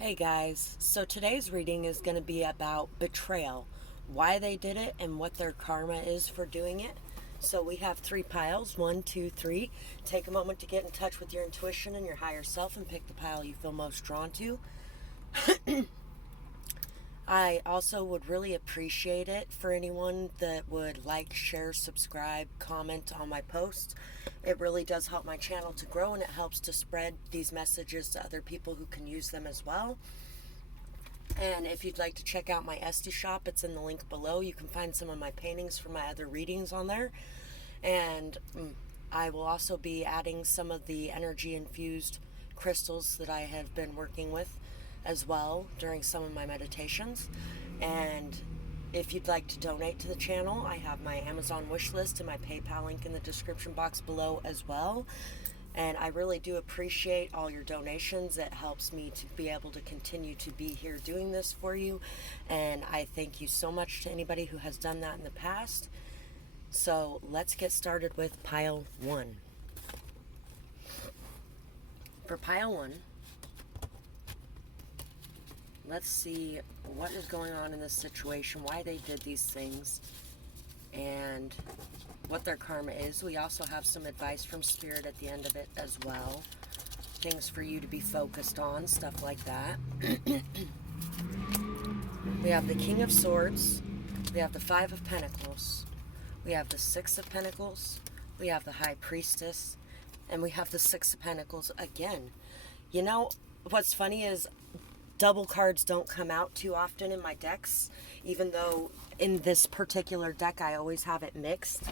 Hey guys, so today's reading is going to be about betrayal, why they did it, and what their karma is for doing it. So we have 3 piles, 1, 2, 3. Take a moment to get in touch with your intuition and your higher self and pick the pile you feel most drawn to. I also would really appreciate it for anyone that would like, share, subscribe, comment on my posts. It really does help my channel to grow, and it helps to spread these messages to other people who can use them as well. And if you'd like to check out my Etsy shop, it's in the link below. You can find some of my paintings from my other readings on there. And I will also be adding some of the energy infused crystals that I have been working with as well during some of my meditations. And if you'd like to donate to the channel, I have my Amazon wish list and my PayPal link in the description box below as well. And I really do appreciate all your donations. It helps me to be able to continue to be here doing this for you. And I thank you so much to anybody who has done that in the past. So let's get started with pile 1. For pile 1, let's see what is going on in this situation, why they did these things, and what their karma is. We also have some advice from Spirit at the end of it as well. Things for you to be focused on, stuff like that. We have the King of Swords. We have the 5 of Pentacles. We have the 6 of Pentacles. We have the High Priestess. And we have the 6 of Pentacles again. You know, what's funny is double cards don't come out too often in my decks, even though in this particular deck I always have it mixed.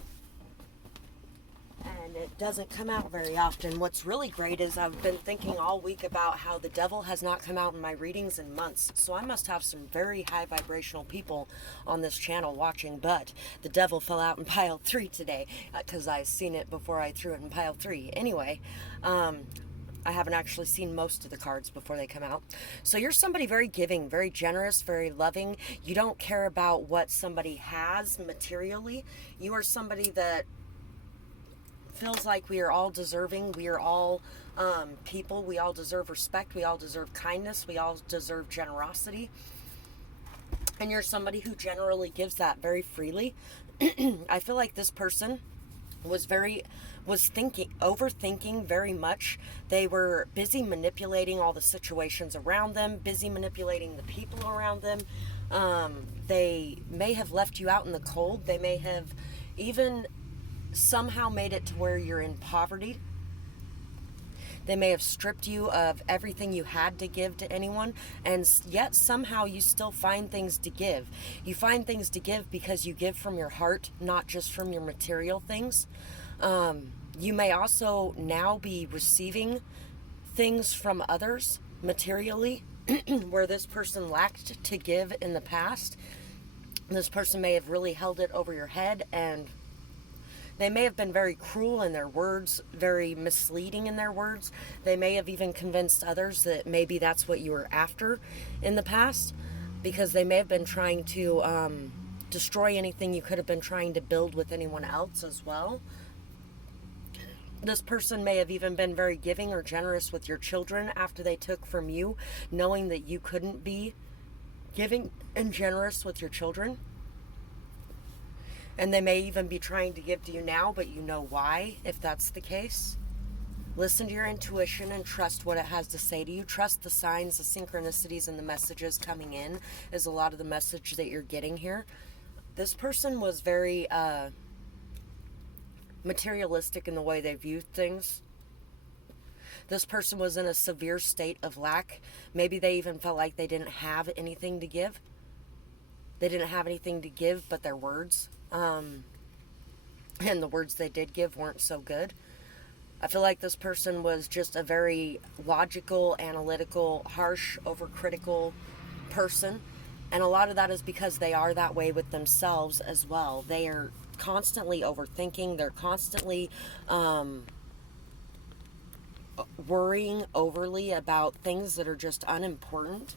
And it doesn't come out very often. What's really great is I've been thinking all week about how the devil has not come out in my readings in months. So I must have some very high vibrational people on this channel watching. But the devil fell out in pile 3 today because I seen it before I threw it in pile 3. Anyway, I haven't actually seen most of the cards before they come out. So you're somebody very giving, very generous, very loving. You don't care about what somebody has materially. You are somebody that feels like we are all deserving. We are all people. We all deserve respect. We all deserve kindness. We all deserve generosity. And you're somebody who generally gives that very freely. I feel like this person was overthinking very much. They were busy manipulating all the situations around them, busy manipulating the people around them. They may have left you out in the cold. They may have even somehow made it to where you're in poverty. They may have stripped you of everything you had to give to anyone, and yet somehow you still find things to give. You find things to give because you give from your heart, not just from your material things. You may also now be receiving things from others materially where this person lacked to give in the past. This person may have really held it over your head, and they may have been very cruel in their words, very misleading in their words. They may have even convinced others that maybe that's what you were after in the past, because they may have been trying to destroy anything you could have been trying to build with anyone else as well. This person may have even been very giving or generous with your children after they took from you, knowing that you couldn't be giving and generous with your children. And they may even be trying to give to you now, but you know why, if that's the case. Listen to your intuition and trust what it has to say to you. Trust the signs, the synchronicities, and the messages coming in is a lot of the message that you're getting here. This person was very materialistic in the way they viewed things. This person was in a severe state of lack. Maybe they even felt like they didn't have anything to give. They didn't have anything to give but their words. And the words they did give weren't so good. I feel like this person was just a very logical, analytical, harsh, overcritical person. And a lot of that is because they are that way with themselves as well. They are constantly overthinking. They're constantly worrying overly about things that are just unimportant.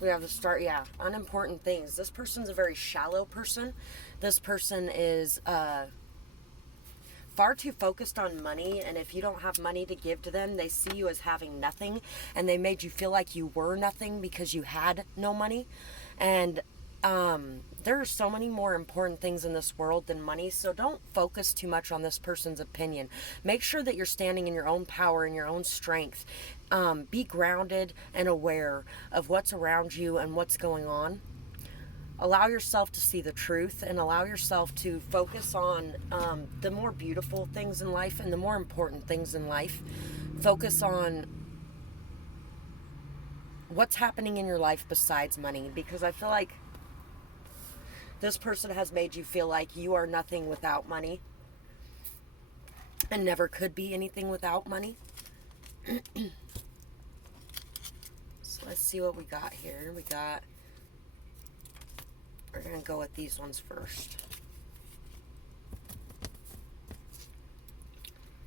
We have to start, unimportant things. This person's a very shallow person. This person is far too focused on money, and if you don't have money to give to them, they see you as having nothing, and they made you feel like you were nothing because you had no money. And there are so many more important things in this world than money, so don't focus too much on this person's opinion. Make sure that you're standing in your own power and your own strength. Be grounded and aware of what's around you and what's going on. Allow yourself to see the truth, and allow yourself to focus on the more beautiful things in life and the more important things in life. Focus on what's happening in your life besides money, because I feel like this person has made you feel like you are nothing without money and never could be anything without money. So let's see what we got here. We're going to go with these ones first.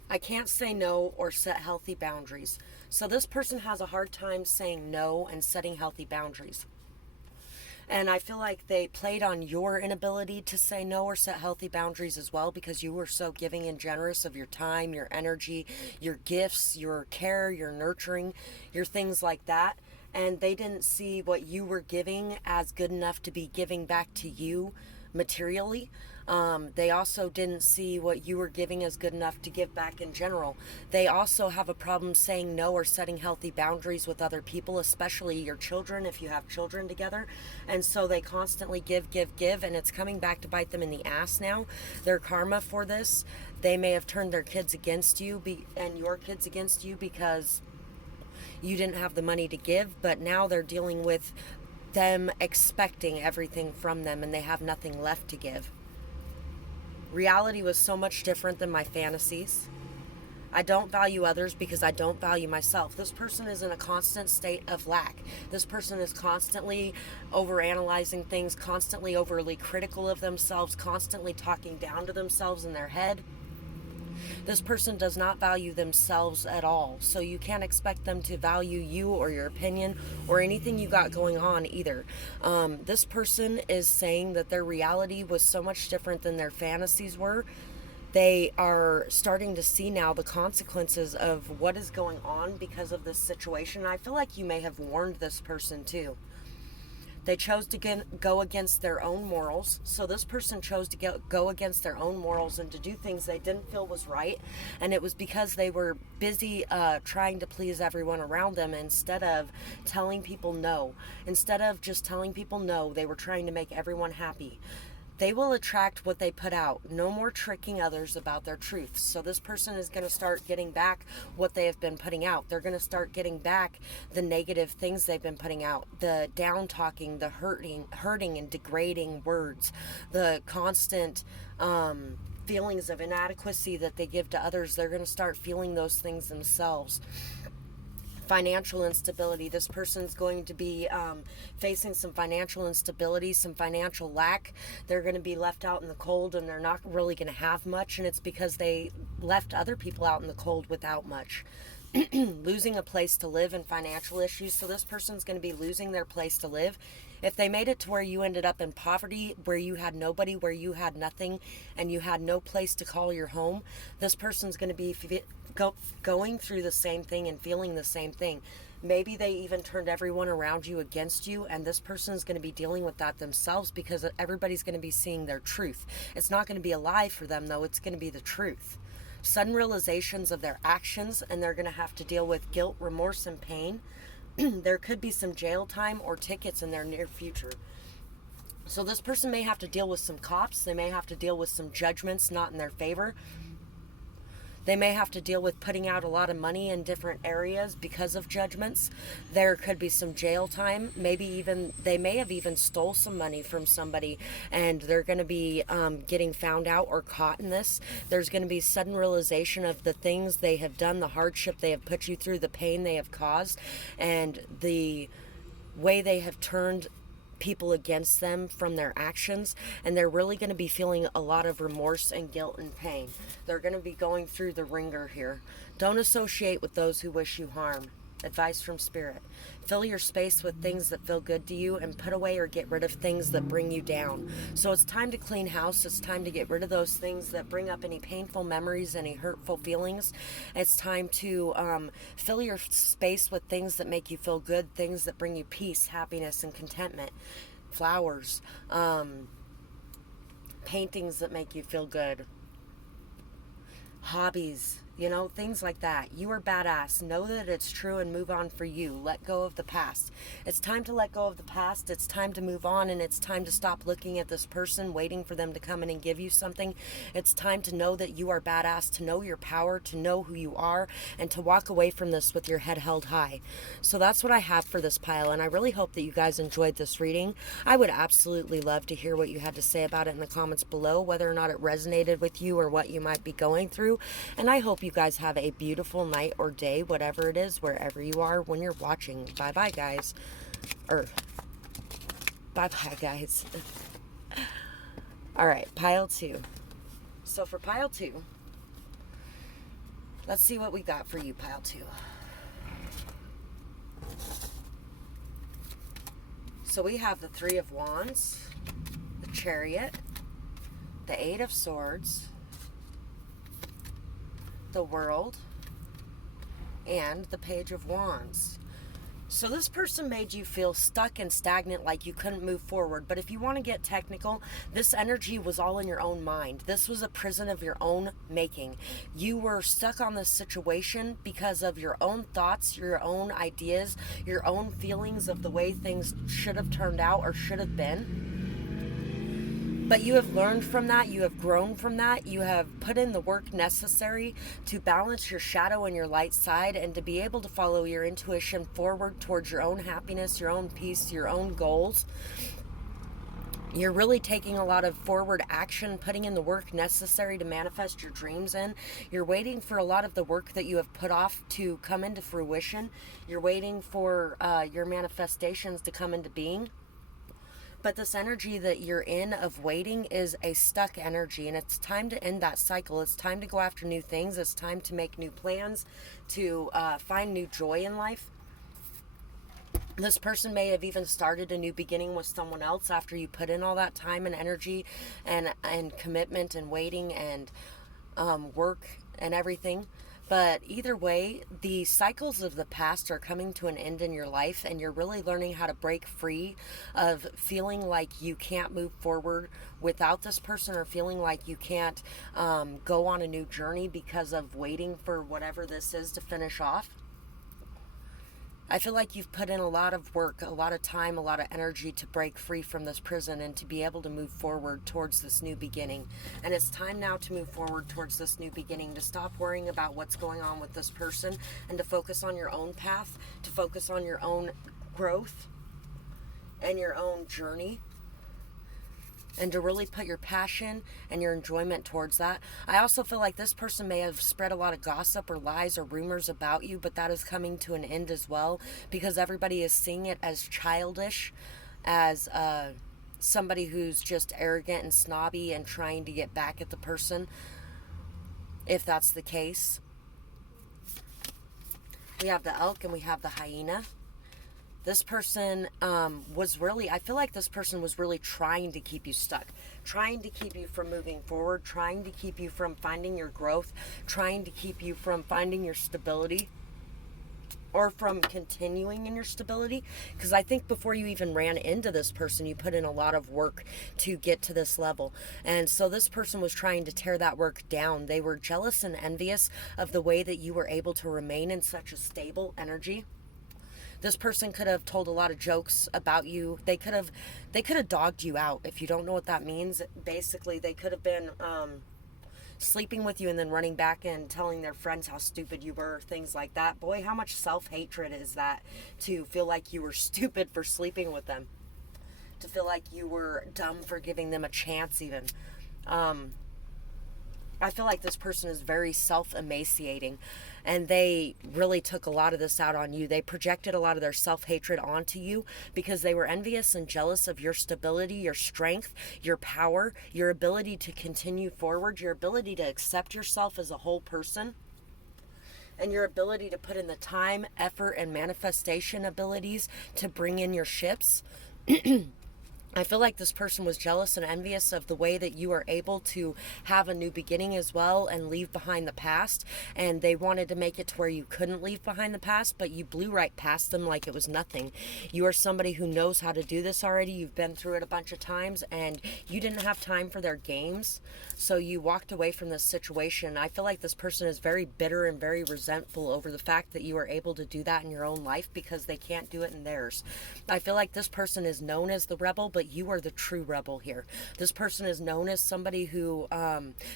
I can't say no or set healthy boundaries. So this person has a hard time saying no and setting healthy boundaries. And I feel like they played on your inability to say no or set healthy boundaries as well, because you were so giving and generous of your time, your energy, your gifts, your care, your nurturing, your things like that. And they didn't see what you were giving as good enough to be giving back to you materially. They also didn't see what you were giving as good enough to give back in general. They also have a problem saying no or setting healthy boundaries with other people, especially your children if you have children together. And so they constantly give, and it's coming back to bite them in the ass now. Their karma for this, they may have turned their kids against you and your kids against you because you didn't have the money to give, but now they're dealing with them expecting everything from them and they have nothing left to give. Reality was so much different than my fantasies. I don't value others because I don't value myself. This person is in a constant state of lack. This person is constantly overanalyzing things, constantly overly critical of themselves, constantly talking down to themselves in their head. This person does not value themselves at all, so you can't expect them to value you or your opinion or anything you got going on either. This person is saying that their reality was so much different than their fantasies were. They are starting to see now the consequences of what is going on because of this situation. I feel like you may have warned this person too. They chose to go against their own morals. So this person chose to go against their own morals and to do things they didn't feel was right. And it was because they were busy trying to please everyone around them instead of telling people no. Instead of just telling people no, they were trying to make everyone happy. They will attract what they put out. No more tricking others about their truths. So this person is going to start getting back what they have been putting out. They're going to start getting back the negative things they've been putting out. The down talking, the hurting and degrading words, the constant feelings of inadequacy that they give to others. They're going to start feeling those things themselves. Financial instability. This person's going to be facing some financial instability, some financial lack. They're going to be left out in the cold and they're not really going to have much, and it's because they left other people out in the cold without much. Losing a place to live and financial issues. So this person's going to be losing their place to live. If they made it to where you ended up in poverty, where you had nobody, where you had nothing, and you had no place to call your home, this person's going to be going through the same thing and feeling the same thing. Maybe they even turned everyone around you against you, and this person is going to be dealing with that themselves because everybody's going to be seeing their truth. It's not going to be a lie for them, though. It's going to be the truth. Sudden realizations of their actions, and they're going to have to deal with guilt, remorse, and pain. There could be some jail time or tickets in their near future. So this person may have to deal with some cops. They may have to deal with some judgments not in their favor. They may have to deal with putting out a lot of money in different areas because of judgments. There could be some jail time. Maybe even they may have even stole some money from somebody and they're going to be getting found out or caught in this. There's going to be sudden realization of the things they have done, the hardship they have put you through, the pain they have caused, and the way they have turned people against them from their actions, and they're really going to be feeling a lot of remorse and guilt and pain. They're going to be going through the ringer here. Don't associate with those who wish you harm. Advice from Spirit. Fill your space with things that feel good to you and put away or get rid of things that bring you down. So it's time to clean house. It's time to get rid of those things that bring up any painful memories, any hurtful feelings. It's time to fill your space with things that make you feel good, things that bring you peace, happiness, and contentment. Flowers, paintings that make you feel good, hobbies, things like that. You are badass. Know that it's true and move on for you. Let go of the past. It's time to let go of the past. It's time to move on, and it's time to stop looking at this person, waiting for them to come in and give you something. It's time to know that you are badass, to know your power, to know who you are, and to walk away from this with your head held high. So that's what I have for this pile, and I really hope that you guys enjoyed this reading. I would absolutely love to hear what you had to say about it in the comments below, whether or not it resonated with you or what you might be going through. And I hope you guys have a beautiful night or day, whatever it is, wherever you are when you're watching. Bye-bye, guys. Bye-bye, guys. All right, pile 2. So for pile 2, let's see what we got for you, pile 2. So we have the 3 of Wands, the Chariot, the 8 of Swords, the World, and the Page of Wands. So this person made you feel stuck and stagnant, like you couldn't move forward. But if you want to get technical, this energy was all in your own mind. This was a prison of your own making. You were stuck on this situation because of your own thoughts, your own ideas, your own feelings of the way things should have turned out or should have been. But you have learned from that, you have grown from that, you have put in the work necessary to balance your shadow and your light side, and to be able to follow your intuition forward towards your own happiness, your own peace, your own goals. You're really taking a lot of forward action, putting in the work necessary to manifest your dreams in. You're waiting for a lot of the work that you have put off to come into fruition. You're waiting for your manifestations to come into being. But this energy that you're in of waiting is a stuck energy, and it's time to end that cycle. It's time to go after new things. It's time to make new plans, to find new joy in life. This person may have even started a new beginning with someone else after you put in all that time and energy and commitment and waiting and work and everything. But either way, the cycles of the past are coming to an end in your life, and you're really learning how to break free of feeling like you can't move forward without this person, or feeling like you can't go on a new journey because of waiting for whatever this is to finish off. I feel like you've put in a lot of work, a lot of time, a lot of energy to break free from this prison and to be able to move forward towards this new beginning. And it's time now to move forward towards this new beginning, to stop worrying about what's going on with this person and to focus on your own path, to focus on your own growth and your own journey, and to really put your passion and your enjoyment towards that. I also feel like this person may have spread a lot of gossip or lies or rumors about you, but that is coming to an end as well, because everybody is seeing it as childish, as somebody who's just arrogant and snobby and trying to get back at the person, if that's the case. We have the Elk and we have the Hyena. This person I feel like this person was really trying to keep you stuck, trying to keep you from moving forward, trying to keep you from finding your growth, trying to keep you from finding your stability, or from continuing in your stability. Because I think before you even ran into this person, you put in a lot of work to get to this level. And so this person was trying to tear that work down. They were jealous and envious of the way that you were able to remain in such a stable energy. This person could have told a lot of jokes about you. They could have dogged you out. If you don't know what that means, basically they could have been sleeping with you and then running back and telling their friends how stupid you were, things like that. Boy, how much self-hatred is that, to feel like you were stupid for sleeping with them, to feel like you were dumb for giving them a chance even. I feel like this person is very self-emaciating, and they really took a lot of this out on you. They projected a lot of their self-hatred onto you because they were envious and jealous of your stability, your strength, your power, your ability to continue forward, your ability to accept yourself as a whole person. and your ability to put in the time, effort, and manifestation abilities to bring in your ships. I feel like this person was jealous and envious of the way that you are able to have a new beginning as well and leave behind the past. And they wanted to make it to where you couldn't leave behind the past, but you blew right past them like it was nothing. You are somebody who knows how to do this already. You've been through it a bunch of times and you didn't have time for their games. So you walked away from this situation. I feel like this person is very bitter and very resentful over the fact that you are able to do that in your own life because they can't do it in theirs. I feel like this person is known as the rebel, but you are the true rebel here. This person is known as somebody who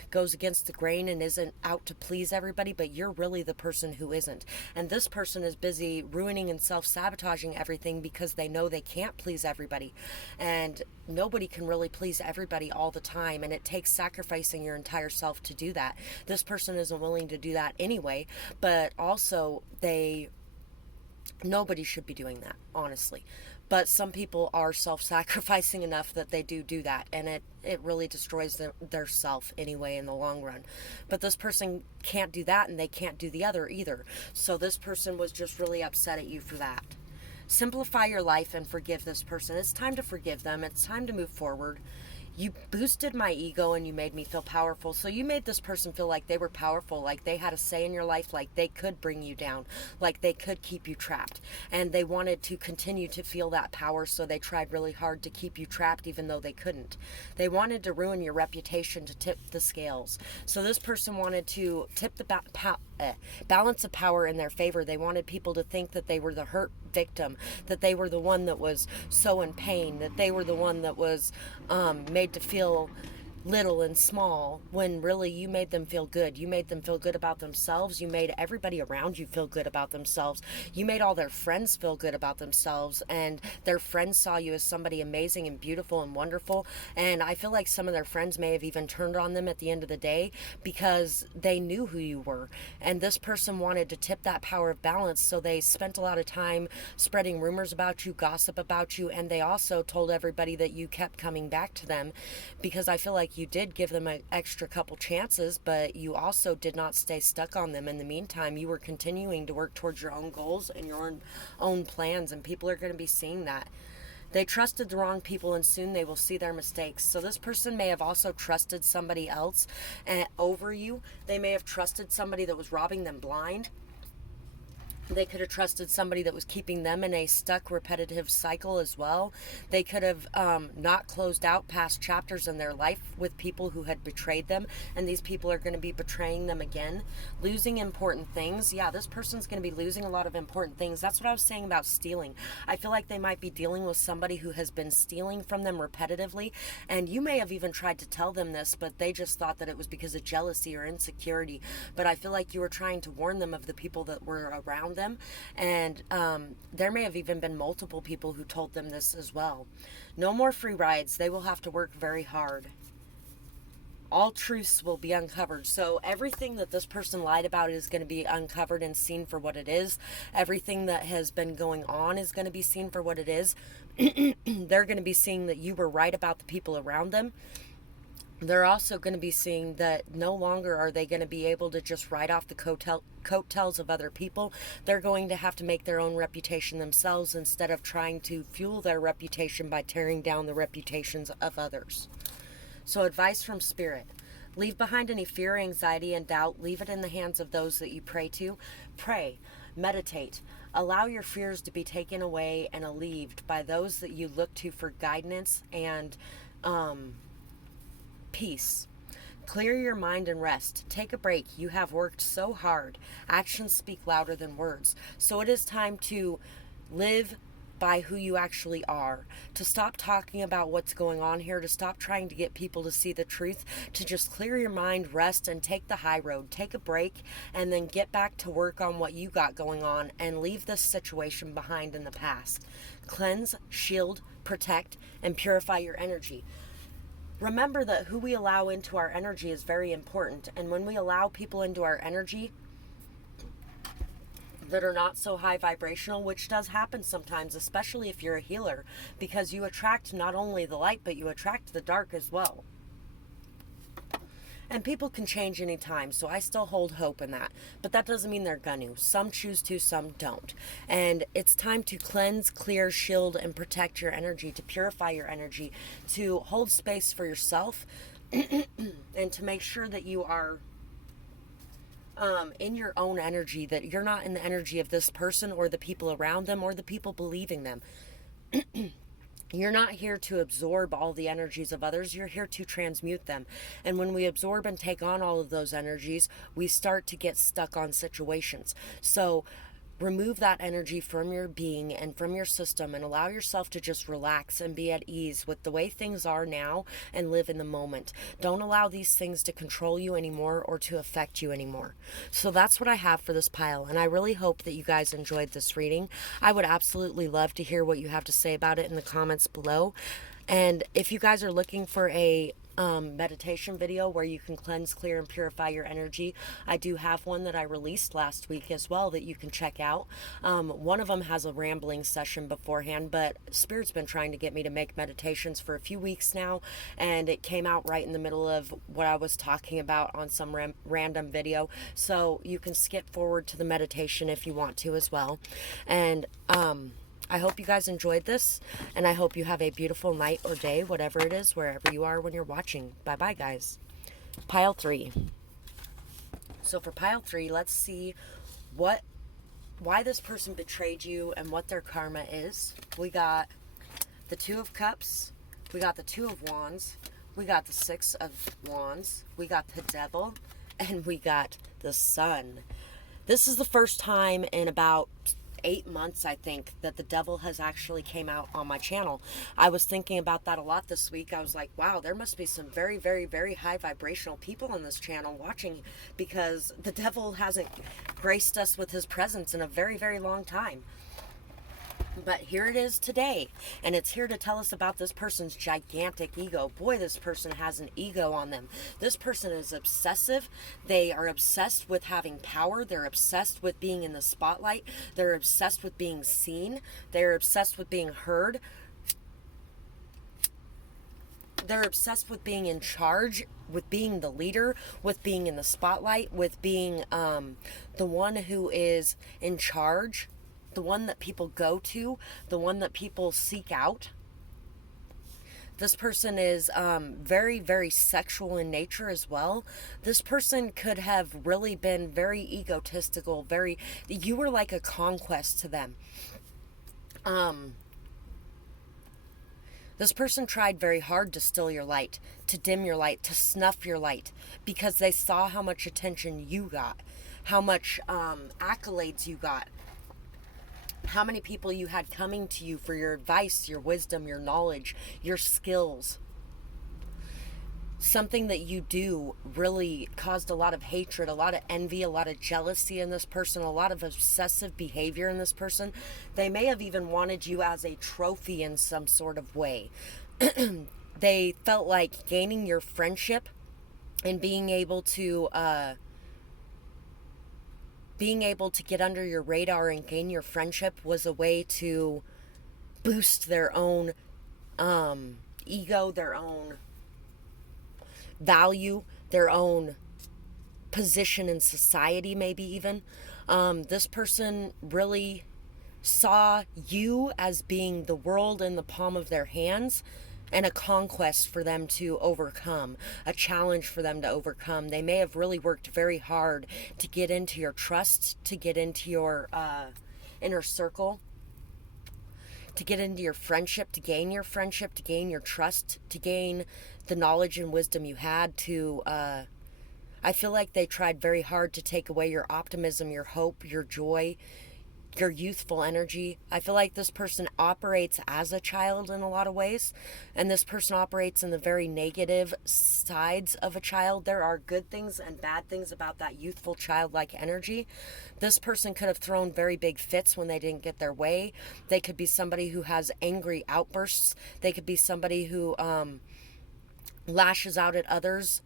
goes against the grain and isn't out to please everybody, but you're really the person who isn't. And this person is busy ruining and self-sabotaging everything because they know they can't please everybody. And nobody can really please everybody all the time, and it takes sacrificing your entire self to do that. This person isn't willing to do that anyway, but also nobody should be doing that, honestly. But some people are self-sacrificing enough that they do that, and it really destroys their self anyway in the long run. But this person can't do that, and they can't do the other either. So this person was just really upset at you for that. Simplify your life and forgive this person. It's time to forgive them. It's time to move forward. You boosted my ego and you made me feel powerful. So you made this person feel like they were powerful, like they had a say in your life, like they could bring you down, like they could keep you trapped. And they wanted to continue to feel that power, so they tried really hard to keep you trapped even though they couldn't. They wanted to ruin your reputation to tip the scales. So this person wanted to tip the balance of power in their favor. They wanted people to think that they were the hurt victim, that they were the one that was so in pain, that they were the one that was made to feel little and small, when really you made them feel good. You made them feel good about themselves. You made everybody around you feel good about themselves. You made all their friends feel good about themselves, and their friends saw you as somebody amazing and beautiful and wonderful. And I feel like some of their friends may have even turned on them at the end of the day because they knew who you were. And this person wanted to tip that power of balance, so they spent a lot of time spreading rumors about you, gossip about you, and they also told everybody that you kept coming back to them, because I feel like you did give them an extra couple chances, but you also did not stay stuck on them. In the meantime, you were continuing to work towards your own goals and your own plans, and people are going to be seeing that. They trusted the wrong people, and soon they will see their mistakes. So this person may have also trusted somebody else over you. They may have trusted somebody that was robbing them blind. They could have trusted somebody that was keeping them in a stuck, repetitive cycle as well. They could have not closed out past chapters in their life with people who had betrayed them, and these people are going to be betraying them again. Losing important things. Yeah, this person's going to be losing a lot of important things. That's what I was saying about stealing. I feel like they might be dealing with somebody who has been stealing from them repetitively, and you may have even tried to tell them this, but they just thought that it was because of jealousy or insecurity. But I feel like you were trying to warn them of the people that were around them, and there may have even been multiple people who told them this as well. No more free rides. They will have to work very hard. All truths will be uncovered. So everything that this person lied about is going to be uncovered and seen for what it is. Everything that has been going on is going to be seen for what it is. They're going to be seeing that you were right about the people around them. They're also going to be seeing that no longer are they going to be able to just ride off the coattails of other people. They're going to have to make their own reputation themselves instead of trying to fuel their reputation by tearing down the reputations of others. So advice from Spirit. Leave behind any fear, anxiety, and doubt. Leave it in the hands of those that you pray to. Pray. Meditate. Allow your fears to be taken away and alleviated by those that you look to for guidance and peace. Clear your mind and rest. Take a break. You have worked so hard. Actions speak louder than words. So it is time to live by who you actually are, to stop talking about what's going on here, to stop trying to get people to see the truth, to just clear your mind, rest, and take the high road. Take a break, and then get back to work on what you got going on, and leave this situation behind in the past. Cleanse, shield, protect, and purify your energy. Remember that who we allow into our energy is very important, and when we allow people into our energy that are not so high vibrational, which does happen sometimes, especially if you're a healer, because you attract not only the light, but you attract the dark as well. And people can change anytime, so I still hold hope in that. But that doesn't mean they're gonna. Some choose to, some don't. And it's time to cleanse, clear, shield, and protect your energy, to purify your energy, to hold space for yourself, and to make sure that you are in your own energy, that you're not in the energy of this person or the people around them or the people believing them. You're not here to absorb all the energies of others. You're here to transmute them. And when we absorb and take on all of those energies, we start to get stuck on situations. So remove that energy from your being and from your system, and allow yourself to just relax and be at ease with the way things are now, and live in the moment. Don't allow these things to control you anymore or to affect you anymore. So that's what I have for this pile, and I really hope that you guys enjoyed this reading. I would absolutely love to hear what you have to say about it in the comments below. And if you guys are looking for a meditation video where you can cleanse, clear, and purify your energy, I do have one that I released last week as well that you can check out. One of them has a rambling session beforehand, but Spirit's been trying to get me to make meditations for a few weeks now, and it came out right in the middle of what I was talking about on some random video, so you can skip forward to the meditation if you want to as well. And I hope you guys enjoyed this, and I hope you have a beautiful night or day, whatever it is, wherever you are when you're watching. Bye-bye, guys. Pile 3. So for pile 3, let's see why this person betrayed you and what their karma is. We got the Two of Cups. We got the Two of Wands. We got the Six of Wands. We got the Devil. And we got the Sun. This is the first time in about 8 months, I think, that the Devil has actually came out on my channel. I was thinking about that a lot this week. I was like, wow, there must be some very, very, very high vibrational people on this channel watching, because the Devil hasn't graced us with his presence in a very, very long time. But here it is today, and it's here to tell us about this person's gigantic ego. Boy, this person has an ego on them. This person is obsessive. They are obsessed with having power. They're obsessed with being in the spotlight. They're obsessed with being seen. They're obsessed with being heard. They're obsessed with being in charge, with being the leader, with being in the spotlight, with being the one who is in charge, the one that people go to, the one that people seek out. This person is very, very sexual in nature as well. This person could have really been very egotistical, you were like a conquest to them. This person tried very hard to steal your light, to dim your light, to snuff your light, because they saw how much attention you got, how much accolades you got, how many people you had coming to you for your advice, your wisdom, your knowledge, your skills. Something that you do really caused a lot of hatred, a lot of envy, a lot of jealousy in this person, a lot of obsessive behavior in this person. They may have even wanted you as a trophy in some sort of way. They felt like gaining your friendship and being able to get under your radar and gain your friendship was a way to boost their own ego, their own value, their own position in society, maybe even. This person really saw you as being the world in the palm of their hands, and a conquest for them to overcome, a challenge for them to overcome. They may have really worked very hard to get into your trust, to get into your inner circle, to get into your friendship, to gain your friendship, to gain your trust, to gain the knowledge and wisdom you had to... I feel like they tried very hard to take away your optimism, your hope, your joy, your youthful energy. I feel like this person operates as a child in a lot of ways, and this person operates in the very negative sides of a child. There are good things and bad things about that youthful childlike energy. This person could have thrown very big fits when they didn't get their way. They could be somebody who has angry outbursts. They could be somebody who lashes out at others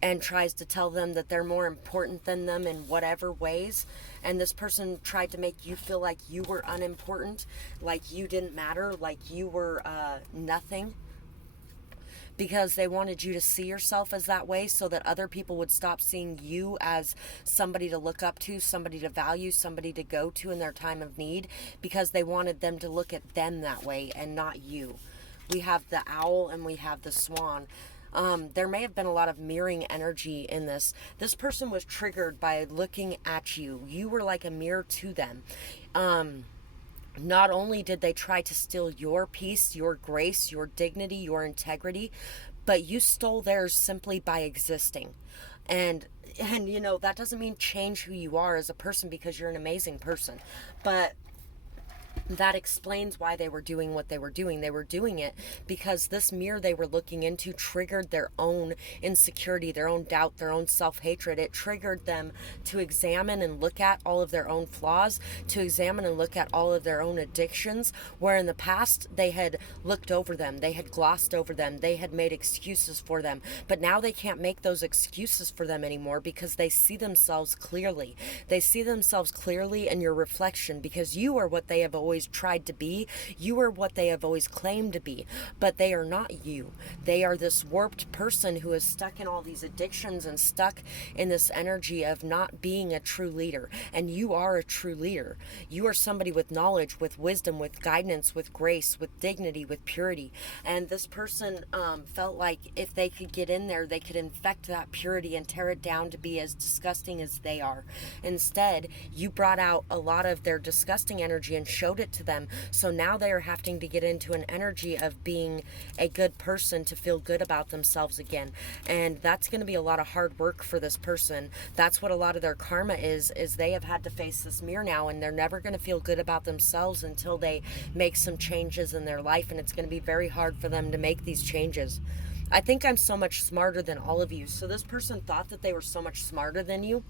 and tries to tell them that they're more important than them in whatever ways. And this person tried to make you feel like you were unimportant, like you didn't matter, like you were nothing. because they wanted you to see yourself as that way so that other people would stop seeing you as somebody to look up to, somebody to value, somebody to go to in their time of need, because they wanted them to look at them that way and not you. We have the owl and we have the swan. There may have been a lot of mirroring energy in this. This person was triggered by looking at you. You were like a mirror to them. Not only did they try to steal your peace, your grace, your dignity, your integrity, but you stole theirs simply by existing. And you know, that doesn't mean change who you are as a person, because you're an amazing person. But that explains why they were doing what they were doing. They were doing it because this mirror they were looking into triggered their own insecurity, their own doubt, their own self-hatred. It triggered them to examine and look at all of their own flaws, to examine and look at all of their own addictions, where in the past they had looked over them, they had glossed over them, they had made excuses for them. But now they can't make those excuses for them anymore, because they see themselves clearly. They see themselves clearly in your reflection, because you are what they have always tried to be. You are what they have always claimed to be, but they are not you. They are this warped person who is stuck in all these addictions and stuck in this energy of not being a true leader. And you are a true leader. You are somebody with knowledge, with wisdom, with guidance, with grace, with dignity, with purity. And this person felt like if they could get in there, they could infect that purity and tear it down to be as disgusting as they are. Instead, you brought out a lot of their disgusting energy and showed it to them. So now they are having to get into an energy of being a good person to feel good about themselves again. And that's going to be a lot of hard work for this person. That's what a lot of their karma is they have had to face this mirror now, and they're never going to feel good about themselves until they make some changes in their life. And it's going to be very hard for them to make these changes. I think I'm so much smarter than all of you. So this person thought that they were so much smarter than you.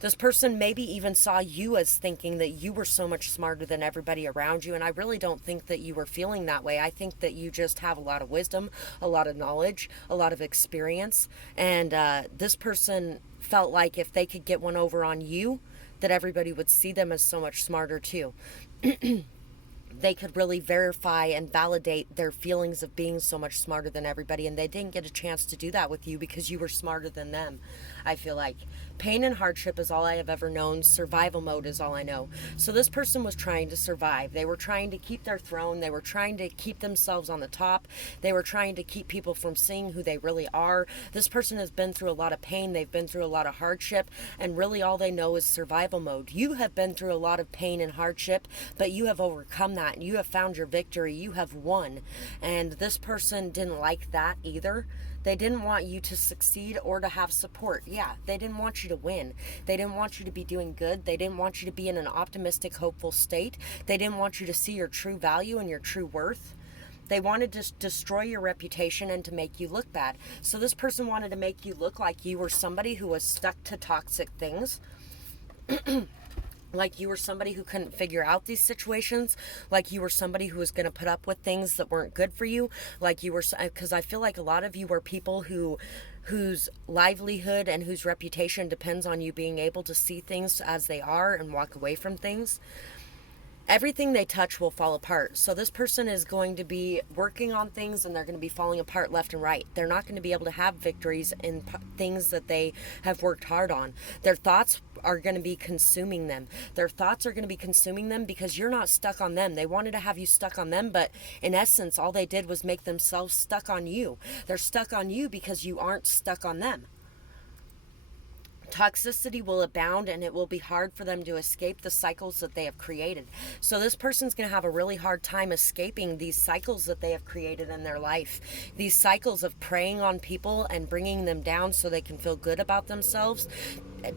This person maybe even saw you as thinking that you were so much smarter than everybody around you. And I really don't think that you were feeling that way. I think that you just have a lot of wisdom, a lot of knowledge, a lot of experience. And this person felt like if they could get one over on you, that everybody would see them as so much smarter too. They could really verify and validate their feelings of being so much smarter than everybody, and they didn't get a chance to do that with you because you were smarter than them. I feel like pain and hardship is all I have ever known. Survival mode is all I know. So this person was trying to survive. They were trying to keep their throne. They were trying to keep themselves on the top. They were trying to keep people from seeing who they really are. This person has been through a lot of pain. They've been through a lot of hardship, and really all they know is survival mode. You have been through a lot of pain and hardship, but you have overcome that, and you have found your victory. You have won. And this person didn't like that either. They didn't want you to succeed or to have support. Yeah, they didn't want you to win. They didn't want you to be doing good. They didn't want you to be in an optimistic, hopeful state. They didn't want you to see your true value and your true worth. They wanted to destroy your reputation and to make you look bad. So this person wanted to make you look like you were somebody who was stuck to toxic things. Like you were somebody who couldn't figure out these situations, like you were somebody who was going to put up with things that weren't good for you, like you were, because I feel like a lot of you are people whose livelihood and whose reputation depends on you being able to see things as they are and walk away from things. Everything they touch will fall apart. So this person is going to be working on things and they're going to be falling apart left and right. They're not going to be able to have victories in things that they have worked hard on. Their thoughts are going to be consuming them. Their thoughts are going to be consuming them because you're not stuck on them. They wanted to have you stuck on them, but in essence, all they did was make themselves stuck on you. They're stuck on you because you aren't stuck on them. Toxicity will abound, and it will be hard for them to escape the cycles that they have created. So this person's going to have a really hard time escaping these cycles that they have created in their life. These cycles of preying on people and bringing them down so they can feel good about themselves,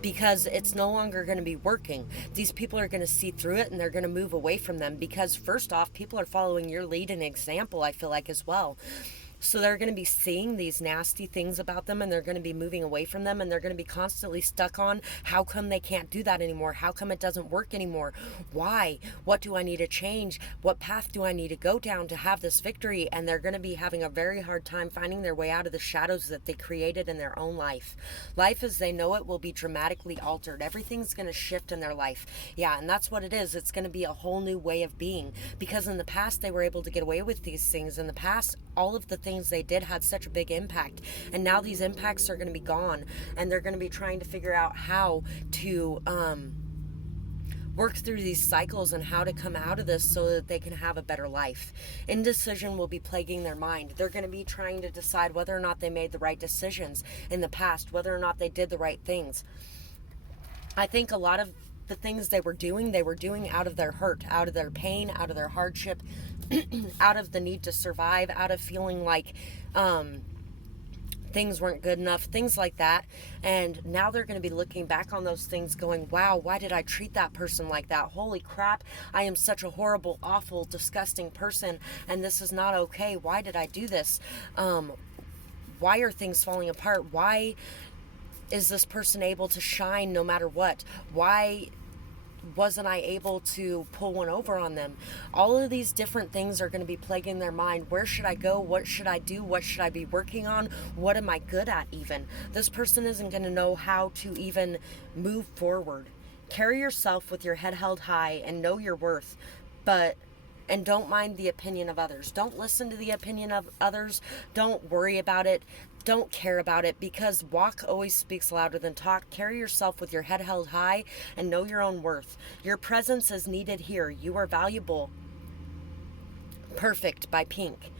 because it's no longer going to be working. These people are going to see through it and they're going to move away from them because, first off, people are following your lead and example, I feel like, as well. So they're going to be seeing these nasty things about them, and they're going to be moving away from them, and they're going to be constantly stuck on how come they can't do that anymore? How come it doesn't work anymore? Why? What do I need to change? What path do I need to go down to have this victory? And they're going to be having a very hard time finding their way out of the shadows that they created in their own life. Life as they know it will be dramatically altered. Everything's going to shift in their life. Yeah, and that's what it is. It's going to be a whole new way of being, because in the past they were able to get away with these things. In the past, all of the things they did had such a big impact, and now these impacts are going to be gone, and they're going to be trying to figure out how to work through these cycles and how to come out of this so that they can have a better life. Indecision will be plaguing their mind. They're going to be trying to decide whether or not they made the right decisions in the past, whether or not they did the right things. I think a lot of the things they were doing out of their hurt, out of their pain, out of their hardship, out of the need to survive, out of feeling like things weren't good enough, things like that. And now they're going to be looking back on those things going, wow, why did I treat that person like that? Holy crap, I am such a horrible, awful, disgusting person, and this is not okay. Why did I do this? Why are things falling apart? Why is this person able to shine no matter what? Why wasn't I able to pull one over on them? All of these different things are going to be plaguing their mind. Where should I go? What should I do? What should I be working on? What am I good at even? This person isn't going to know how to even move forward. Carry yourself with your head held high and know your worth, and don't mind the opinion of others. Don't listen to the opinion of others. Don't worry about it. Don't care about it, because walk always speaks louder than talk. Carry yourself with your head held high and know your own worth. Your presence is needed here. You are valuable. Perfect by Pink.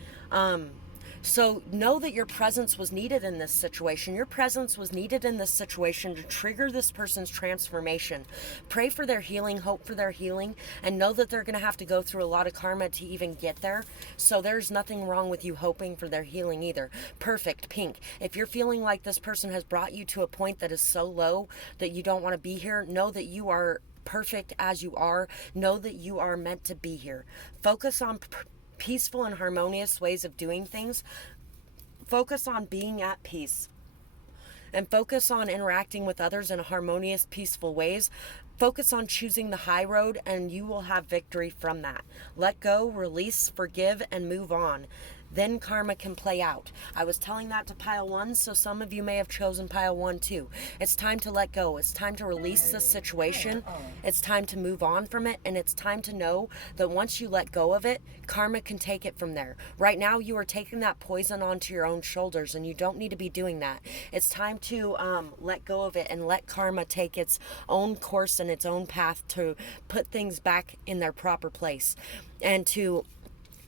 So know that your presence was needed in this situation. Your presence was needed in this situation to trigger this person's transformation. Pray for their healing, hope for their healing, and know that they're going to have to go through a lot of karma to even get there. So there's nothing wrong with you hoping for their healing either. Perfect, Pink. If you're feeling like this person has brought you to a point that is so low that you don't want to be here, know that you are perfect as you are. Know that you are meant to be here. Focus on peaceful and harmonious ways of doing things. Focus on being at peace, and focus on interacting with others in harmonious, peaceful ways. Focus on choosing the high road, and you will have victory from that. Let go, release, forgive, and move on. Then karma can play out. I was telling that to pile 1, so some of you may have chosen pile 1 too. It's time to let go. It's time to release this situation. It's time to move on from it, and it's time to know that once you let go of it, karma can take it from there. Right now, you are taking that poison onto your own shoulders, and you don't need to be doing that. It's time to let go of it and let karma take its own course and its own path to put things back in their proper place.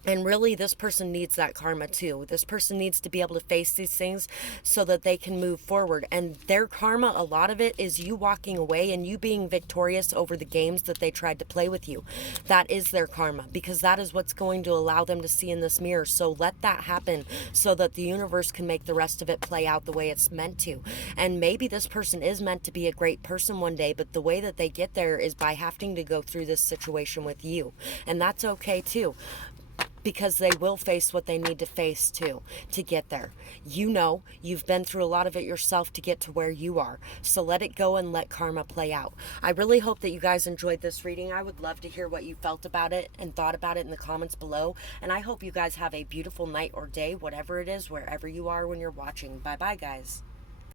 And really, this person needs that karma too. This person needs to be able to face these things so that they can move forward. And their karma, a lot of it is you walking away and you being victorious over the games that they tried to play with you. That is their karma, because that is what's going to allow them to see in this mirror. So let that happen so that the universe can make the rest of it play out the way it's meant to. And maybe this person is meant to be a great person one day, but the way that they get there is by having to go through this situation with you. And that's okay too, because they will face what they need to face too to get there. You know, you've been through a lot of it yourself to get to where you are. So let it go and let karma play out. I really hope that you guys enjoyed this reading. I would love to hear what you felt about it and thought about it in the comments below. And I hope you guys have a beautiful night or day, whatever it is, wherever you are when you're watching. Bye-bye, guys.